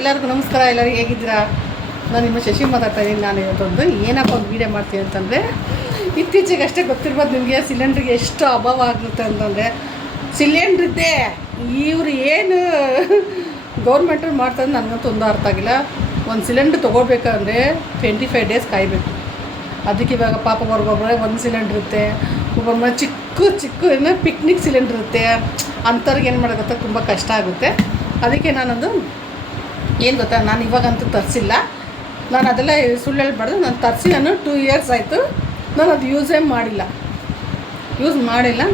ಎಲ್ಲರಿಗೂ ನಮಸ್ಕಾರ. ಎಲ್ಲರೂ ಹೇಗಿದ್ದೀರಾ? ನಾನು ನಿಮ್ಮ ಶಶಿ ಮಾತಾಡ್ತಾ ಇದ್ದೀನಿ. ನಾನು ಇವತ್ತೊಂದು ಏನಪ್ಪ ಒಂದು ವೀಡಿಯೋ ಮಾಡ್ತೀನಿ ಅಂತಂದರೆ, ಇತ್ತೀಚೆಗೆ ಅಷ್ಟೇ ಗೊತ್ತಿರ್ಬೋದು ನಿಮಗೆ ಸಿಲಿಂಡ್ರಿಗೆ ಎಷ್ಟು ಅಭಾವ ಆಗುತ್ತೆ ಅಂತಂದರೆ, ಸಿಲಿಂಡ್ರಿದ್ದೇ ಇವರು ಏನು ಗೌರ್ಮೆಂಟಲ್ಲಿ ಮಾಡ್ತಾರೆ ನನಗಂತೂ ಒಂದು ಅರ್ಥ ಆಗಿಲ್ಲ. ಒಂದು ಸಿಲಿಂಡ್ರ್ ತೊಗೋಬೇಕಂದ್ರೆ 25 ಡೇಸ್ ಕಾಯಬೇಕು. ಅದಕ್ಕೆ ಇವಾಗ ಪಾಪ ಒಬ್ಬೊಬ್ಬರೇ ಒಂದು ಸಿಲಿಂಡ್ರ್ ಇರುತ್ತೆ, ಒಬ್ಬೊಬ್ಬರ ಚಿಕ್ಕ ಏನೋ ಪಿಕ್ನಿಕ್ ಸಿಲಿಂಡ್ರ್ ಇರುತ್ತೆ. ಅಂಥವ್ರಿಗೆ ಏನು ಮಾಡೋಕ್ಕೆ ತುಂಬ ಕಷ್ಟ ಆಗುತ್ತೆ. ಅದಕ್ಕೆ ನಾನೊಂದು ಏನು ಗೊತ್ತಾ, ನಾನು ಇವಾಗಂತೂ ತರಿಸಿಲ್ಲ. ನಾನು ಅದೆಲ್ಲ ಸುಳ್ಳು ಹೇಳ್ಬಾರ್ದು. ನಾನು ತರಿಸಿ 2 ಇಯರ್ಸ್ ಆಯಿತು. ನಾನು ಅದು ಯೂಸ್ ಮಾಡಿಲ್ಲ.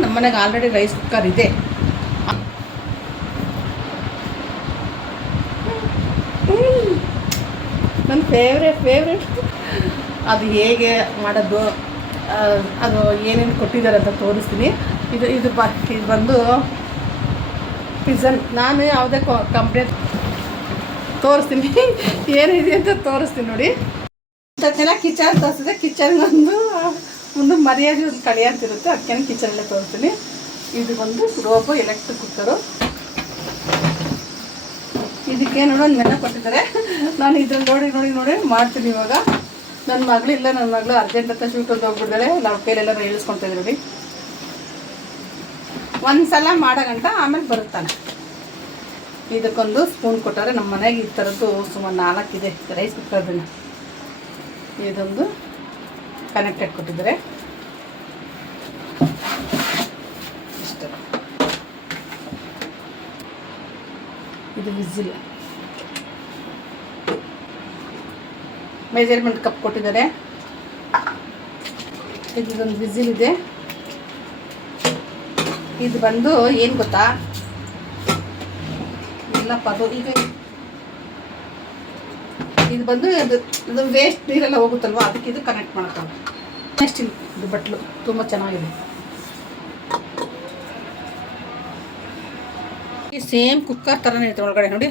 ನಮ್ಮ ಮನೆಗೆ ಆಲ್ರೆಡಿ ರೈಸ್ ಕುಕ್ಕರ್ ಇದೆ. ನನ್ನ ಫೇವ್ರೇಟ್ ಅದು ಹೇಗೆ ಮಾಡೋದು, ಅದು ಏನೇನು ಕೊಟ್ಟಿದ್ದಾರೆ ಅಂತ ತೋರಿಸ್ತೀನಿ. ಇದು ಬಂದು ಪಿಝನ್. ನಾನು ಯಾವುದೇ ಕಂಪ್ನಿ ತೋರಿಸ್ತೀನಿ, ಏನಿದೆ ಅಂತ ತೋರಿಸ್ತೀನಿ ನೋಡಿ. ಅದಕ್ಕೆಲ್ಲ ಕಿಚನ್ ತೋರಿಸಿದೆ. ಒಂದು ಮರ್ಯಾದೆ ಒಂದು ಕಳಿ ಅಂತಿರುತ್ತೆ, ಅದಕ್ಕೆ ಕಿಚನಲ್ಲೇ ತೋರಿಸ್ತೀನಿ. ಇದು ಒಂದು ರೋಬೋ ಎಲೆಕ್ಟ್ರಿಕ್ ಕುಕ್ಕರು. ಇದಕ್ಕೆ ನೋಡೋ ನೆನ ಕೊಟ್ಟಿದ್ದಾರೆ. ನಾನು ಇದ್ರಲ್ಲಿ ನೋಡಿ ಮಾಡ್ತೀನಿ. ಇವಾಗ ನನ್ನ ಮಗಳು ಅರ್ಜೆಂಟ್ ಅಂತ ಶೂಟ್ ಅಂತ ಹೋಗ್ಬಿಡ್ತಾರೆ. ನಾವು ಕೈಲೆಲ್ಲರೂ ಹೇಳಿಸ್ಕೊಳ್ತಾ ಇದ್ದೀವಿ ನೋಡಿ. ಒಂದು ಸಲ ಮಾಡೋ ಗಂಟ ಆಮೇಲೆ ಬರುತ್ತಾನೆ. ಇದಕ್ಕೊಂದು ಸ್ಪೂನ್ ಕೊಟ್ಟಾರೆ. ನಮ್ಮ ಮನೆಗೆ ಈ ಥರದ್ದು ಸುಮಾರು 4 ಇದೆ ರೈಸ್ ಕುಕ್ಕರ್ದನ್ನು. ಇದೊಂದು ಕನೆಕ್ಟೆಡ್ ಕೊಟ್ಟಿದ್ದಾರೆ. ಇಷ್ಟು. ಇದು ವಿಸಿಲ್. ಮೆಜರ್ಮೆಂಟ್ ಕಪ್ ಕೊಟ್ಟಿದ್ದಾರೆ. ಇದೊಂದು ವಿಸಿಲ್ ಇದೆ. ಇದು ಬಂದು ಏನು ಗೊತ್ತಾ, ಇಲ್ಲಪ್ಪ ಅದು ಈಗ ಇದು ಬಂದು ಇದು ವೇಸ್ಟ್ ನೀರೆಲ್ಲ ಹೋಗುತ್ತಲ್ವ, ಅದಕ್ಕೆ ಇದು ಕನೆಕ್ಟ್ ಮಾಡ್ತಾರೆ. ನೆಕ್ಸ್ಟ್ ಇದು ಬಟ್ಲು ತುಂಬ ಚೆನ್ನಾಗಿದೆ. ಈ ಸೇಮ್ ಕುಕ್ಕರ್ ಥರನೇ ಇರುತ್ತೆ ಒಳಗಡೆ ನೋಡಿ.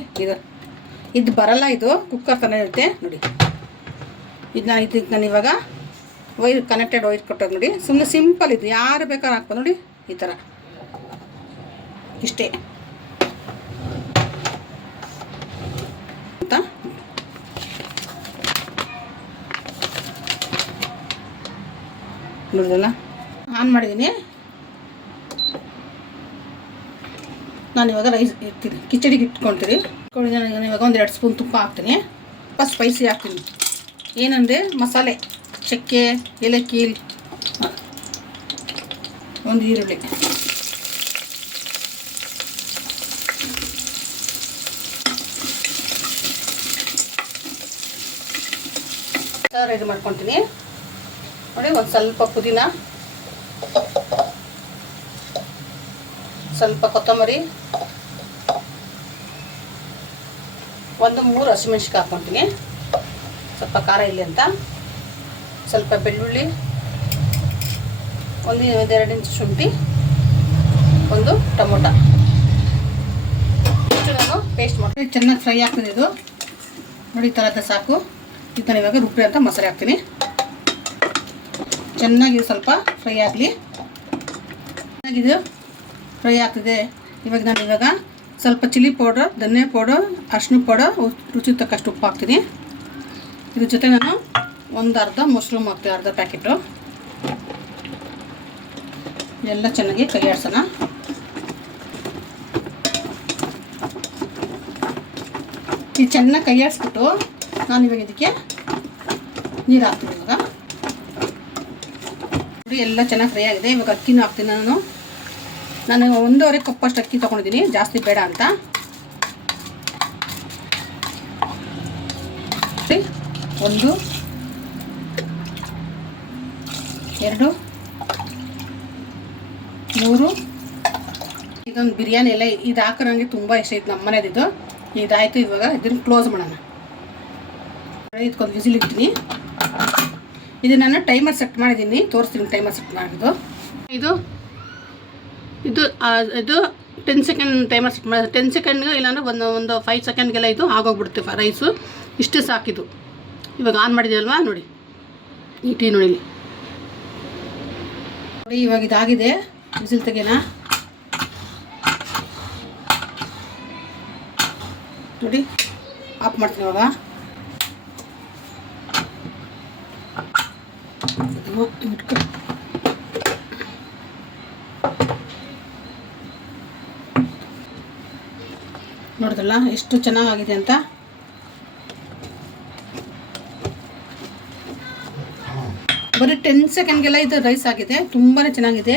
ಇದು ಬರಲ್ಲ, ಇದು ಕುಕ್ಕರ್ ಥರನೇ ಇರುತ್ತೆ ನೋಡಿ. ಇದಕ್ಕೆ ನಾನು ಇವಾಗ ವೈರ್ ಕನೆಕ್ಟೆಡ್ ವೈರ್ ಕೊಟ್ಟೋದು ನೋಡಿ. ಸುಮ್ಮನೆ ಸಿಂಪಲ್ ಇದು, ಯಾರು ಬೇಕಾದ್ರೂ ಹಾಕ್ಬೋದು ನೋಡಿ. ಈ ಥರ ಇಷ್ಟೇ ಅಂತ ನೋಡಿದಲ್ಲ. ಆನ್ ಮಾಡಿದ್ದೀನಿ. ನಾನು ಇವಾಗ ರೈಸ್ ಇರ್ತೀನಿ, ಕಿಚಡಿಗೆ ಇಟ್ಕೊಳ್ತೀನಿ. ನಾನು ಇವಾಗ 1-2 ಸ್ಪೂನ್ ತುಪ್ಪ ಹಾಕ್ತೀನಿ. ಸ್ವಲ್ಪ ಸ್ಪೈಸಿ ಹಾಕ್ತೀನಿ. ಏನಂದರೆ ಮಸಾಲೆ, ಚಕ್ಕೆ, ಏಲಕ್ಕಿ, ಒಂದು ಈರುಳ್ಳಿ, ರೆಡಿ ಮಾಡ್ಕೊತೀನಿ ನೋಡಿ. ಒಂದು ಸ್ವಲ್ಪ ಪುದೀನ, ಸ್ವಲ್ಪ ಕೊತ್ತಂಬರಿ, 3 ಹಸಿಮೆಣ್ಸಿಕಾಯಿ ಹಾಕ್ಕೊತೀನಿ. ಸ್ವಲ್ಪ ಖಾರ ಇಲ್ಲಿ ಅಂತ, ಸ್ವಲ್ಪ ಬೆಳ್ಳುಳ್ಳಿ, 1-2 ಇಂಚು ಶುಂಠಿ, 1 ಟೊಮೊಟೊ ಇಷ್ಟು ನಾನು ಪೇಸ್ಟ್ ಮಾಡ್ತೀನಿ. ಚೆನ್ನಾಗಿ ಫ್ರೈ ಆಗ್ತದೆ ಇದು ನೋಡಿ. ಈ ಥರದ ಸಾಕು. ಇದನ್ನು ಇವಾಗ ರುಬ್ಬಿ ಅಂತ ಮೊಸರು ಹಾಕ್ತೀನಿ. ಚೆನ್ನಾಗಿ ಸ್ವಲ್ಪ ಫ್ರೈ ಆಗಲಿ. ಚೆನ್ನಾಗಿದು ಫ್ರೈ ಆಗ್ತಿದೆ. ಇವಾಗ ಸ್ವಲ್ಪ ಚಿಲ್ಲಿ ಪೌಡರ್, ಧನಿಯಾ ಪೌಡರ್, ಅರಿಶಿನ ಪೌಡರ್, ರುಚಿ ತಕ್ಕಷ್ಟು ಉಪ್ಪು ಹಾಕ್ತೀನಿ. ಇದ್ರ ಜೊತೆ ನಾನು ಒಂದು ಅರ್ಧ ಮಶ್ರೂಮ್ ಹಾಕ್ತೀನಿ, ಅರ್ಧ ಪ್ಯಾಕೆಟು. ಎಲ್ಲ ಚೆನ್ನಾಗಿ ಕೈ ಆಡ್ಸೋಣ. ಇದು ಚೆನ್ನಾಗಿ ಕೈ ಆಡಿಸ್ಬಿಟ್ಟು ನಾನು ಇವಾಗ ಇದಕ್ಕೆ ನೀರು ಹಾಕ್ತೀನಿ. ಇವಾಗ ನೋಡಿ ಎಲ್ಲ ಚೆನ್ನಾಗಿ ಫ್ರೈ ಆಗಿದೆ. ಇವಾಗ ಅಕ್ಕಿನೂ ಹಾಕ್ತೀನಿ. ನಾನು 1.5 ಕಪ್ಪಷ್ಟು ಅಕ್ಕಿ ತೊಗೊಂಡಿದ್ದೀನಿ, ಜಾಸ್ತಿ ಬೇಡ ಅಂತ. 1, 2, 3. ಇದೊಂದು ಬಿರಿಯಾನಿ ಎಲ್ಲ ಇದು ಹಾಕೋ ನನಗೆ ತುಂಬ ಇಷ್ಟ ಇತ್ತು, ನಮ್ಮ ಮನೇದಿದ್ದು. ಇದಾಯಿತು. ಇವಾಗ ಇದನ್ನು ಕ್ಲೋಸ್ ಮಾಡೋಣ. ಇದಕ್ಕೊಂದು ವಿಸಿಲ್ ಇಡ್ತೀನಿ. ಇದು ನಾನು ಟೈಮರ್ ಸೆಟ್ ಮಾಡಿದ್ದೀನಿ, ತೋರಿಸ್ತೀನಿ ಟೈಮರ್ ಸೆಟ್ ಮಾಡಿದ್ದು. ಇದು 10 ಸೆಕೆಂಡ್ ಟೈಮರ್ ಸೆಟ್ ಮಾಡಿ. 10 ಸೆಕೆಂಡ್ಗೆ ಇಲ್ಲಾಂದ್ರೆ ಒಂದು 5 ಸೆಕೆಂಡ್ಗೆಲ್ಲ ಇದು ಆಗೋಗ್ಬಿಡುತ್ತೆ ರೈಸು. ಇಷ್ಟು ಸಾಕಿದು. ಇವಾಗ ಆನ್ ಮಾಡಿದ್ದೀವಲ್ವಾ ನೋಡಿ, ಈ ಟೀ ನೋಡಿ. ಇವಾಗ ಇದಾಗಿದೆ. ವಿಸಿಲ್ ತೆಗೆನಾ ನೋಡಿ. ಆಫ್ ಮಾಡ್ತೀನಿ ಇವಾಗ. ನೋಡಿದ್ರಲ್ಲ ಎಷ್ಟು ಚೆನ್ನಾಗಿದೆ ಅಂತ. ಬರೀ 10 ಸೆಕೆಂಡ್ಗೆಲ್ಲ ಇದು ರೈಸ್ ಆಗಿದೆ, ತುಂಬಾ ಚೆನ್ನಾಗಿದೆ.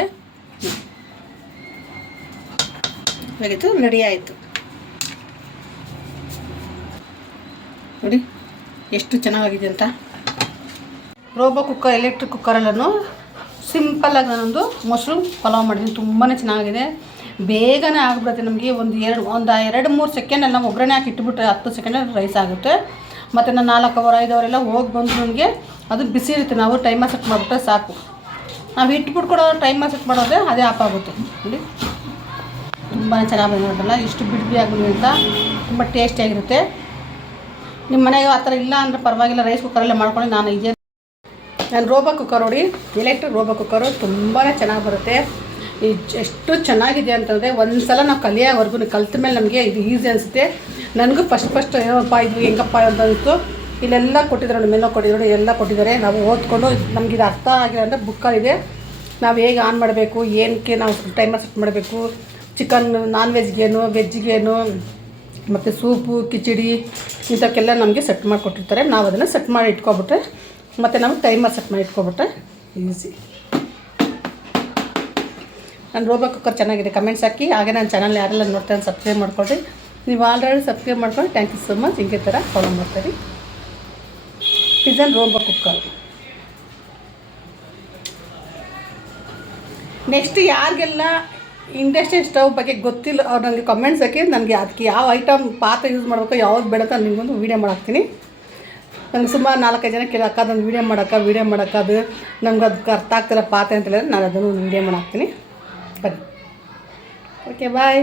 ಇವಾಗಿತ್ತು ರೆಡಿ ಆಯಿತು ನೋಡಿ ಎಷ್ಟು ಚೆನ್ನಾಗಿದೆ ಅಂತ. ರೋಬೋ ಕುಕ್ಕರ್, ಎಲೆಕ್ಟ್ರಿಕ್ ಕುಕ್ಕರಲ್ಲೂ ಸಿಂಪಲ್ಲಾಗಿ ನಾನೊಂದು ಮೊಸರು ಪಲಾವ್ ಮಾಡಿದ್ದೀನಿ. ತುಂಬಾ ಚೆನ್ನಾಗಿದೆ, ಬೇಗನೆ ಆಗಿಬಿಡುತ್ತೆ ನಮಗೆ. ಒಂದು 2-3 ಸೆಕೆಂಡಲ್ಲಿ ನಾವು ಒಗ್ಗರಣೆ ಹಾಕಿ ಇಟ್ಬಿಟ್ರೆ 10 ಸೆಕೆಂಡಲ್ಲಿ ರೈಸ್ ಆಗುತ್ತೆ. ಮತ್ತು ನಾನು 4 ಅವರ್ 5 ಅವರೆಲ್ಲ ಹೋಗಿ ಬಂದು ನನಗೆ ಅದು ಬಿಸಿ ಇರುತ್ತೆ. ನಾವು ಟೈಮರ್ ಸೆಟ್ ಮಾಡಿಬಿಟ್ರೆ ಸಾಕು. ನಾವು ಇಟ್ಬಿಟ್ಟು ಕೂಡ ಟೈಮರ್ ಸೆಟ್ ಮಾಡೋದ್ರೆ ಅದೇ ಆಫ್ ಆಗುತ್ತೆ ನೋಡಿ. ತುಂಬಾ ಚೆನ್ನಾಗಿ ಬಂದಿರೋದಲ್ಲ, ಇಷ್ಟು ಬಿಡಿ ಆಗಿದೆ ಅಂತ. ತುಂಬ ಟೇಸ್ಟಿಯಾಗಿರುತ್ತೆ. ನಿಮ್ಮ ಮನೆಗೆ ಆ ಥರ ಇಲ್ಲ ಅಂದರೆ ಪರವಾಗಿಲ್ಲ, ರೈಸ್ ಕುಕ್ಕರಲ್ಲೇ ಮಾಡ್ಕೊಂಡು ನಾನು ರೋಬೋ ಕುಕ್ಕರ್ ನೋಡಿ, ಎಲೆಕ್ಟ್ರಿಕ್ ರೋಬೋ ಕುಕ್ಕರು ತುಂಬಾ ಚೆನ್ನಾಗಿ ಬರುತ್ತೆ. ಎಷ್ಟು ಚೆನ್ನಾಗಿದೆ ಅಂತಂದರೆ ಒಂದು ಸಲ ನಾವು ಕಲಿಯೋವರೆಗೂ ಕಲಿತ ಮೇಲೆ ನಮಗೆ ಇದು ಈಸಿ ಅನಿಸುತ್ತೆ. ನನಗೂ ಫಸ್ಟ್ ಏನಪ್ಪ ಇದು ಹೆಂಗಪ್ಪ ಅಂತ ಅನಿಸ್ತು. ಇಲ್ಲೆಲ್ಲ ಕೊಟ್ಟಿದ್ದಾರೆ, ಮೆನು ಕೊಟ್ಟಿದ್ದಾರೆ, ಎಲ್ಲ ಕೊಟ್ಟಿದ್ದಾರೆ. ನಾವು ಓದ್ಕೊಂಡು ನಮ್ಗೆ ಇದು ಅರ್ಥ ಆಗಿಲ್ಲ ಅಂದರೆ ಬುಕ್ಕಲ್ಲಿದೆ. ನಾವು ಹೇಗೆ ಆನ್ ಮಾಡಬೇಕು, ಏನಕ್ಕೆ ನಾವು ಟೈಮರ್ ಸೆಟ್ ಮಾಡಬೇಕು, ಚಿಕನ್ ನಾನ್ ವೆಜ್ಗೇನು, ವೆಜ್ಗೇನು, ಮತ್ತು ಸೂಪು, ಕಿಚಡಿ ಇಂಥಕ್ಕೆಲ್ಲ ನಮಗೆ ಸೆಟ್ ಮಾಡಿಕೊಟ್ಟಿರ್ತಾರೆ. ನಾವು ಅದನ್ನು ಸೆಟ್ ಮಾಡಿ ಇಟ್ಕೊಬಿಟ್ರೆ, ಮತ್ತು ನಾವು ಟೈಮರ್ ಸೆಟ್ ಮಾಡಿ ಇಟ್ಕೊಬಿಟ್ರೆ ಈಸಿ. ನನ್ನ ರೋಬೋ ಕುಕ್ಕರ್ ಚೆನ್ನಾಗಿದೆ, ಕಮೆಂಟ್ಸ್ ಹಾಕಿ. ಹಾಗೆ ನನ್ನ ಚಾನಲ್ ಯಾರೆಲ್ಲ ನೋಡ್ತಾರೆ ಸಬ್ಸ್ಕ್ರೈಬ್ ಮಾಡ್ಕೊಳ್ಳಿ. ನೀವು ಆಲ್ರೆಡಿ ಸಬ್ಸ್ಕ್ರೈಬ್ ಮಾಡ್ಕೊಂಡು ಥ್ಯಾಂಕ್ ಯು ಸೊ ಮಚ್. ಹಿಂಗೆ ಥರ ಫಾಲೋ ಮಾಡ್ತೀರಿ. Pigeon robo cooker. ನೆಕ್ಸ್ಟ್ ಯಾರಿಗೆಲ್ಲ ಇಂಡಕ್ಷನ್ ಸ್ಟವ್ ಬಗ್ಗೆ ಗೊತ್ತಿಲ್ಲ ಅವ್ರು ನನಗೆ ಕಮೆಂಟ್ಸ್ ಹಾಕಿ. ನನಗೆ ಅದಕ್ಕೆ ಯಾವ ಐಟಮ್ ಪಾತ್ರೆ ಯೂಸ್ ಮಾಡಬೇಕು, ಯಾವ್ದು ಬೇಡ ಅಂತ ನಿಮಗೊಂದು ವೀಡಿಯೋ ಮಾಡಾಕ್ತೀನಿ. ನನಗೆ ಸುಮಾರು 4-5 ಜನ ಕೇಳಕ್ಕ ಅದೊಂದು ವೀಡಿಯೋ ಮಾಡೋಕ್ಕೆ ಅದು ನಮ್ಗೆ ಅದಕ್ಕೆ ಅರ್ಥ ಆಗ್ತಿರೋ ಪಾತ್ರೆ ಅಂತ ಹೇಳಿದ್ರೆ ನಾನು ಅದನ್ನು ಒಂದು ವೀಡಿಯೋ ಮಾಡಾಕ್ತೀನಿ. ಬನ್ನಿ. ಓಕೆ ಬಾಯ್.